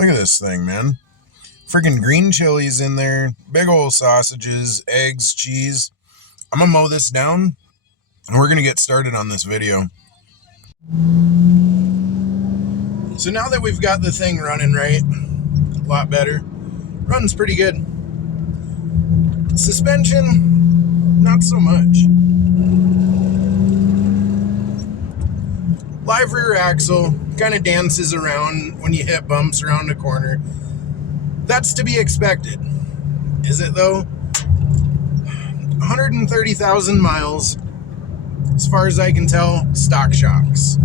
Look at this thing, man. Freaking green chilies in there, big old sausages, eggs, cheese. I'm gonna mow this down and we're gonna get started on this video. So now that we've got the thing running right, a lot better, runs pretty good. Suspension, not so much. Live rear axle kind of dances around when you hit bumps around a corner. That's to be expected. Is it though? 130,000 miles, as far as I can tell, stock shocks.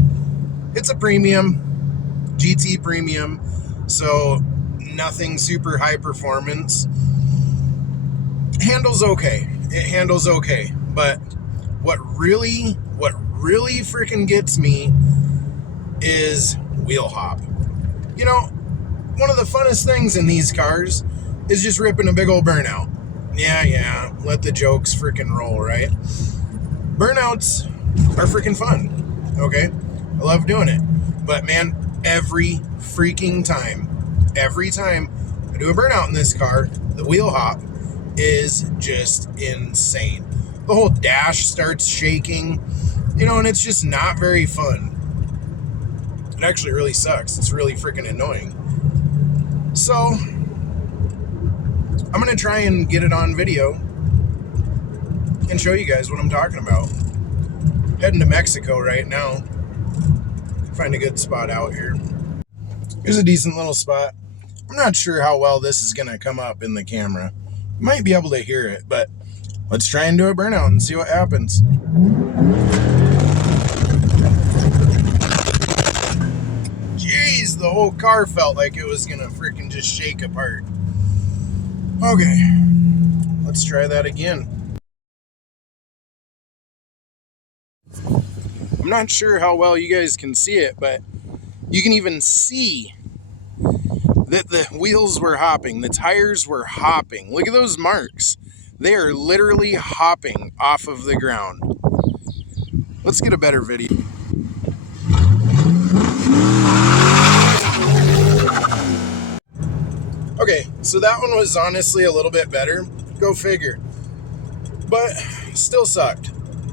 It's a premium, GT premium, so nothing super high performance. Handles okay. It handles okay, but what really freaking gets me is wheel hop. You know, one of the funnest things in these cars is just ripping a big old burnout. Yeah, let the jokes freaking roll, right? Burnouts are freaking fun, okay? I love doing it. But man, every time I do a burnout in this car, the wheel hop is just insane. The whole dash starts shaking, you know, and it's just not very fun. It actually really sucks. It's really freaking annoying. So, I'm going to try and get it on video and show you guys what I'm talking about. Heading to Mexico right now. Find a good spot out here. Here's a decent little spot. I'm not sure how well this is going to come up in the camera. You might be able to hear it, but let's try and do a burnout and see what happens. Jeez, the whole car felt like it was going to freaking just shake apart. Okay, let's try that again. I'm not sure how well you guys can see it, but you can even see that the wheels were hopping, the tires were hopping. Look at those marks. They are literally hopping off of the ground. Let's get a better video. Okay, so that one was honestly a little bit better. Go figure. But still sucked.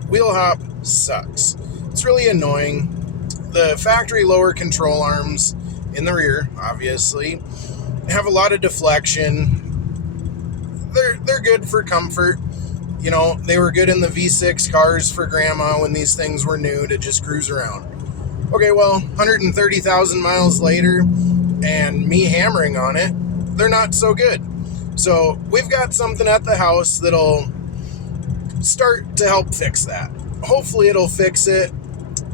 Wheel hop sucks. It's really annoying. The factory lower control arms in the rear, obviously, have a lot of deflection. They're good for comfort. You know, they were good in the V6 cars for grandma when these things were new to just cruise around. Okay, well, 130,000 miles later and me hammering on it, they're not so good. So we've got something at the house that'll start to help fix that. Hopefully it'll fix it,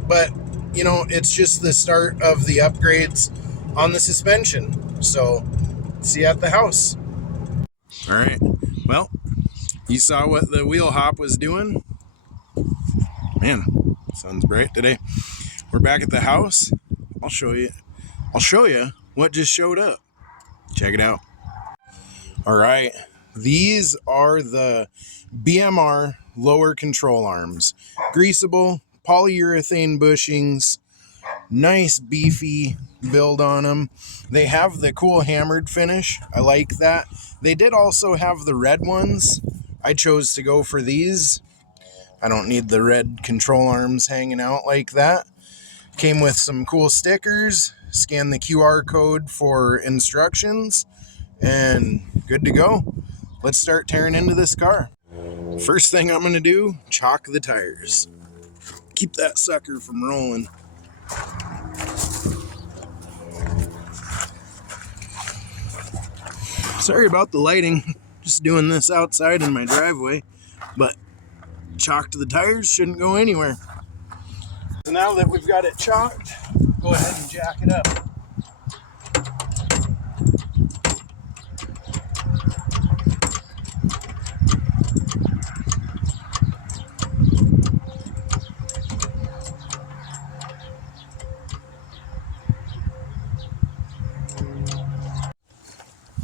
but you know, it's just the start of the upgrades on the suspension. So see you at the house. All right, well, you saw what the wheel hop was doing. Man, sun's bright today. We're back at the house. I'll show you what just showed up. Check it out. All right, these are the BMR Lower control arms. Greasable, polyurethane bushings, nice beefy build on them. They have the cool hammered finish. I like that. They did also have the red ones. I chose to go for these. I don't need the red control arms hanging out like that. Came with some cool stickers. Scan the QR code for instructions and good to go. Let's start tearing into this car. First thing I'm going to do, chalk the tires. Keep that sucker from rolling. Sorry about the lighting. Just doing this outside in my driveway, but chalked the tires, shouldn't go anywhere. So now that we've got it chalked, go ahead and jack it up.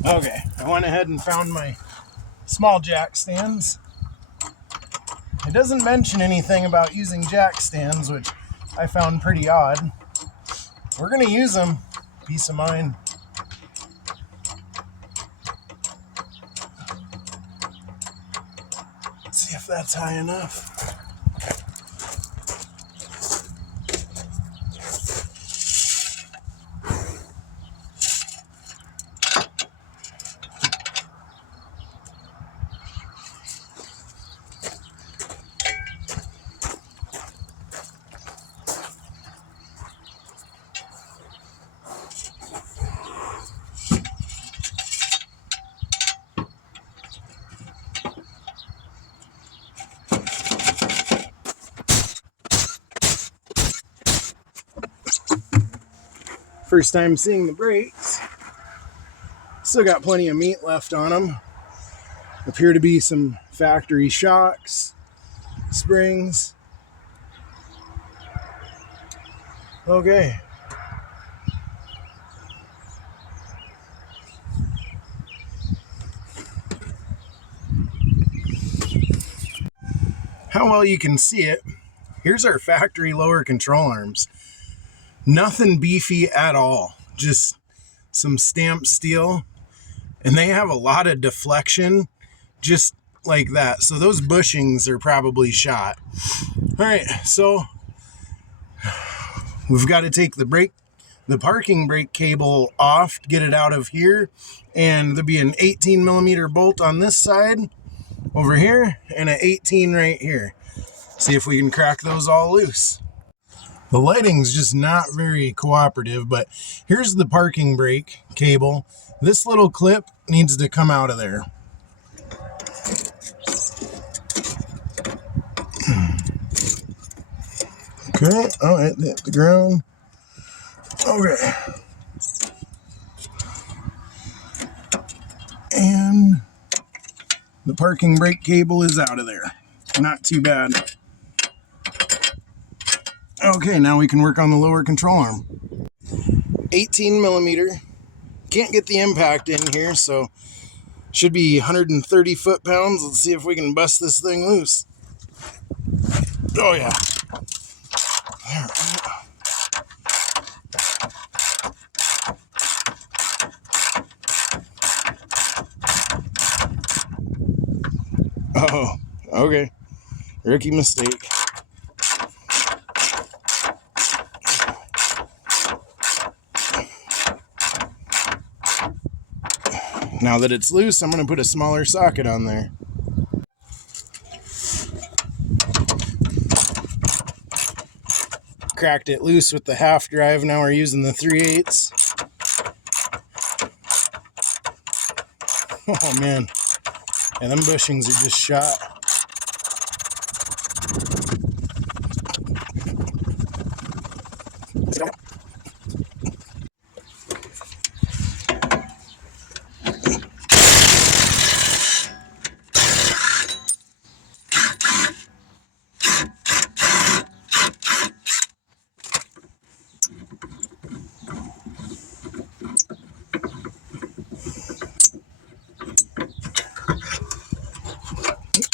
Okay, I went ahead and found my small jack stands. It doesn't mention anything about using jack stands, which I found pretty odd. We're going to use them. Peace of mind. if that's high enough. First time seeing the brakes. Still got plenty of meat left on them. Appear to be some factory shocks, springs. Okay. How well you can see it, here's our factory lower control arms. Nothing beefy at all, just some stamped steel, and they have a lot of deflection just like that. So those bushings are probably shot. All right, so we've got to take the parking brake cable off to get it out of here, and there'll be an 18 millimeter bolt on this side over here and an 18 right here. See if we can crack those all loose. The lighting's just not very cooperative, but here's the parking brake cable. This little clip needs to come out of there. Okay, oh, it hit the ground. Okay. And the parking brake cable is out of there. Not too bad. Okay, now we can work on the lower control arm. 18 millimeter. Can't get the impact in here, so should be 130 foot-pounds. Let's see if we can bust this thing loose. Oh yeah. There. Oh, okay. Rookie mistake. Now that it's loose, I'm going to put a smaller socket on there. Cracked it loose with the half drive. Now we're using the 3/8. Oh man. Yeah, them bushings are just shot.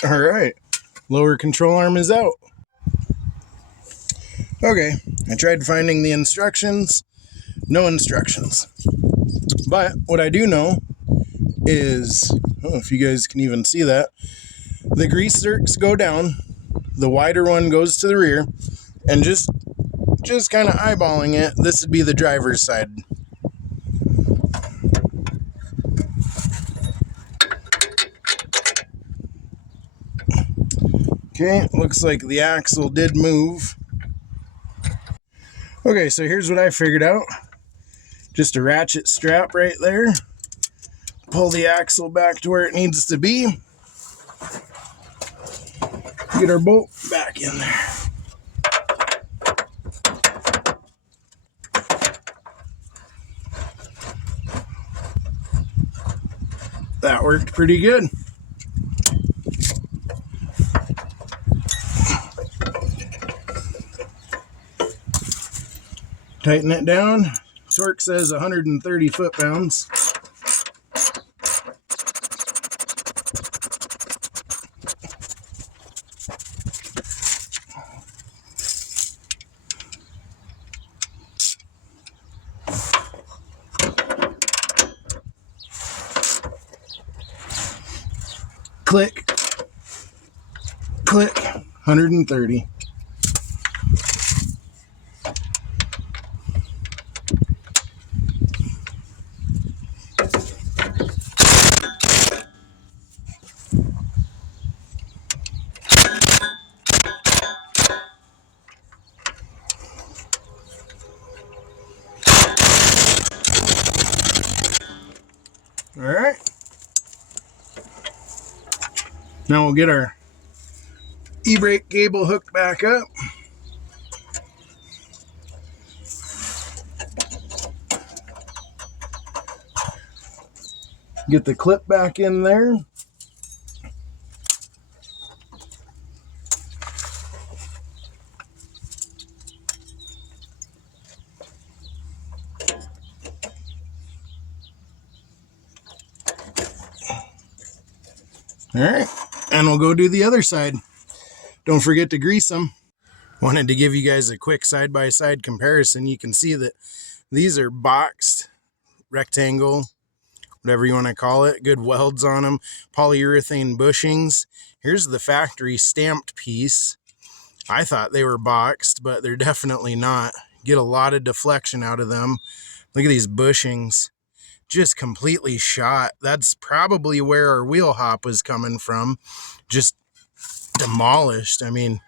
All right, lower control arm is out. Okay, I tried finding the instructions, no instructions. But what I do know is, I don't know if you guys can even see that, the grease zerks go down, the wider one goes to the rear, and just kind of eyeballing it, this would be the driver's side. Okay, looks like the axle did move. Okay, so here's what I figured out. Just a ratchet strap right there. Pull the axle back to where it needs to be. Get our bolt back in there. That worked pretty good. Tighten it down. Torque says 130 foot-pounds. Click. Click, 130. All right. Now we'll get our e-brake cable hooked back up. Get the clip back in there. All right, and we'll go do the other side. Don't forget to grease them. Wanted to give you guys a quick side-by-side comparison. You can see that these are boxed, rectangle, whatever you want to call it, good welds on them, polyurethane bushings. Here's the factory stamped piece. I thought they were boxed, but they're definitely not. Get a lot of deflection out of them. Look at these bushings. Just completely shot. That's probably where our wheel hop was coming from. Just demolished. I mean,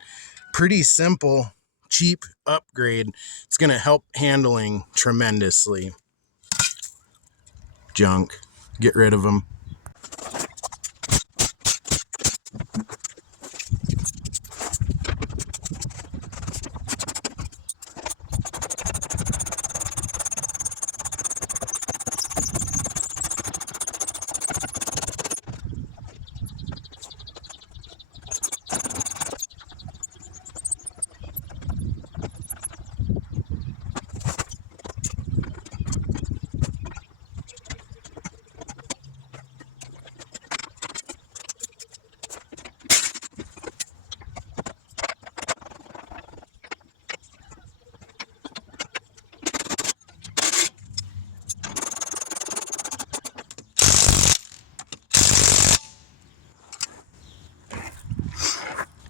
pretty simple, cheap upgrade. It's going to help handling tremendously. Junk. Get rid of them.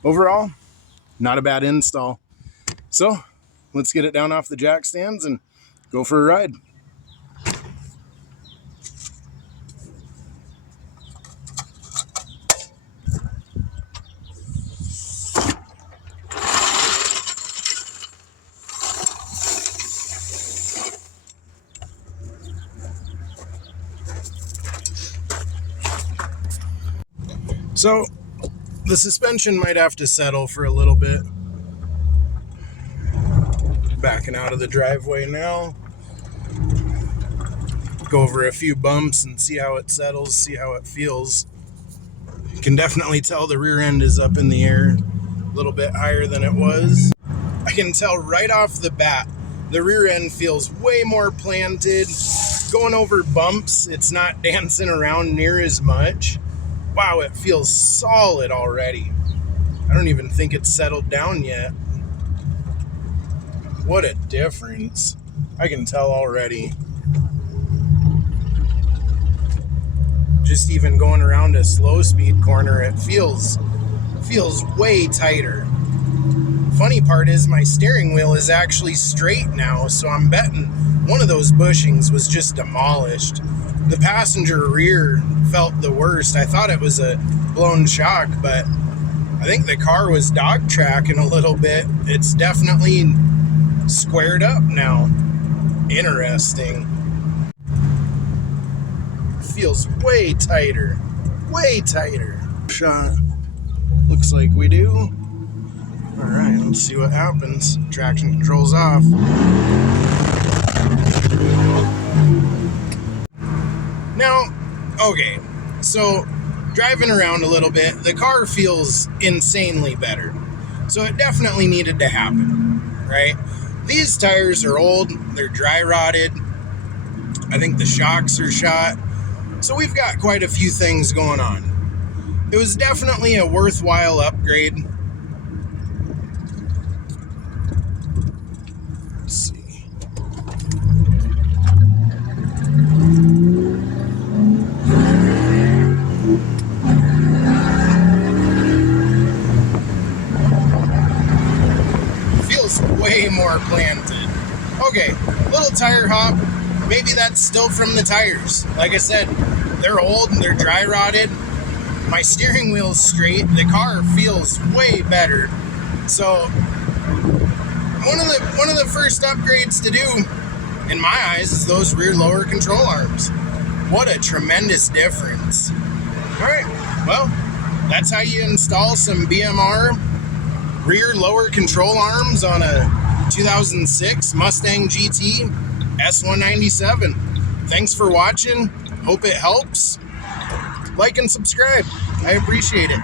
Overall, not a bad install. So let's get it down off the jack stands and go for a ride. So the suspension might have to settle for a little bit. Backing out of the driveway now. Go over a few bumps and see how it settles, see how it feels. You can definitely tell the rear end is up in the air, a little bit higher than it was. I can tell right off the bat, the rear end feels way more planted. Going over bumps, it's not dancing around near as much. Wow, it feels solid already. I don't even think it's settled down yet. What a difference. I can tell already. Just even going around a slow speed corner, it feels way tighter. Funny part is my steering wheel is actually straight now, so I'm betting one of those bushings was just demolished. The passenger rear felt the worst. I thought it was a blown shock, but I think the car was dog tracking a little bit. It's definitely squared up now. Interesting. Feels way tighter. Way tighter. Shot. Looks like we do. Alright, let's see what happens. Traction control's off. Now, okay, so driving around a little bit, the car feels insanely better. So it definitely needed to happen, right? These tires are old, they're dry rotted. I think the shocks are shot. So we've got quite a few things going on. It was definitely a worthwhile upgrade. Let's see. feels way more planted. Okay, little tire hop. Maybe that's still from the tires. Like I said, they're old and they're dry rotted. My steering wheel's straight. The car feels way better. So one of the first upgrades to do, in my eyes, is those rear lower control arms. What a tremendous difference. All right, well, that's how you install some BMR rear lower control arms on a 2006 Mustang GT S197. Thanks for watching. Hope it helps. Like and subscribe. I appreciate it.